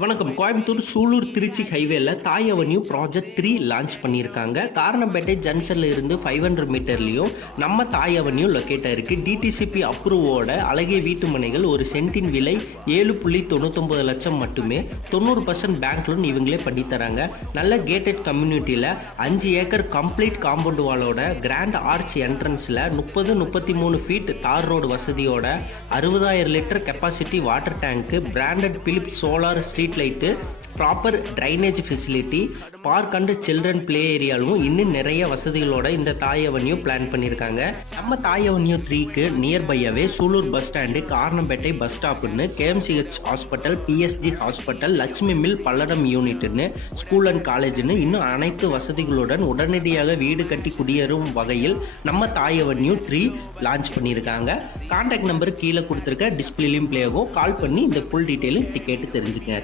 வணக்கம். கோயம்புத்தூர் சூலூர் திருச்சி ஹைவேல தாய் அவென்யூ ப்ராஜெக்ட் 3 லான்ச் பண்ணியிருக்காங்க. காரணம்பேட்டை ஜங்ஷன்ல இருந்து 500 மீட்டர்லையும் நம்ம தாய் அவென்யூ லொக்கேட் ஆயிருக்கு. டிடிசிபி அப்ரூவோட அழகிய வீட்டு மனைகள் ஒரு சென்டின் விலை 7.99 லட்சம் மட்டுமே. 90% பேங்க் லோன் இவங்களே பண்ணி தராங்க. நல்ல கேட்டட் கம்யூனிட்டியில் 5 ஏக்கர் கம்ப்ளீட் காம்பவுண்ட் வாலோட கிராண்ட் ஆர்ச் என்ட்ரன்ஸில் 33 ஃபீட் தார் ரோடு வசதியோட 60,000 litre capacity water tank, branded Philips solar street light, proper drainage facility, park and children play ஏரியாலும் இன்னும் நிறைய வசதிகளோட இந்த தாய் அவென்யூ பிளான் பண்ணியிருக்காங்க. நம்ம தாய் அவென்யூ 3க்கு நியர்பையாவே Sulur bus stand, Karanampettai bus ஸ்டாப்னு, KMCH hospital, PSG hospital, Lakshmi mill Palladam யூனிட்னு, ஸ்கூல் அண்ட் காலேஜ்னு இன்னும் அனைத்து வசதிகளுடன் உடனடியாக வீடு கட்டி குடியேறும் வகையில் நம்ம தாய் அவென்யூ 3 லான்ச் பண்ணியிருக்காங்க. கான்டாக்ட் நம்பர் கீழே கொடுத்துருக்க டிஸ்பிளேலையும் பிளே ஆகும். கால் பண்ணி இந்த ஃபுல் டீட்டெயிலும் கேட்டு தெரிஞ்சுக்க.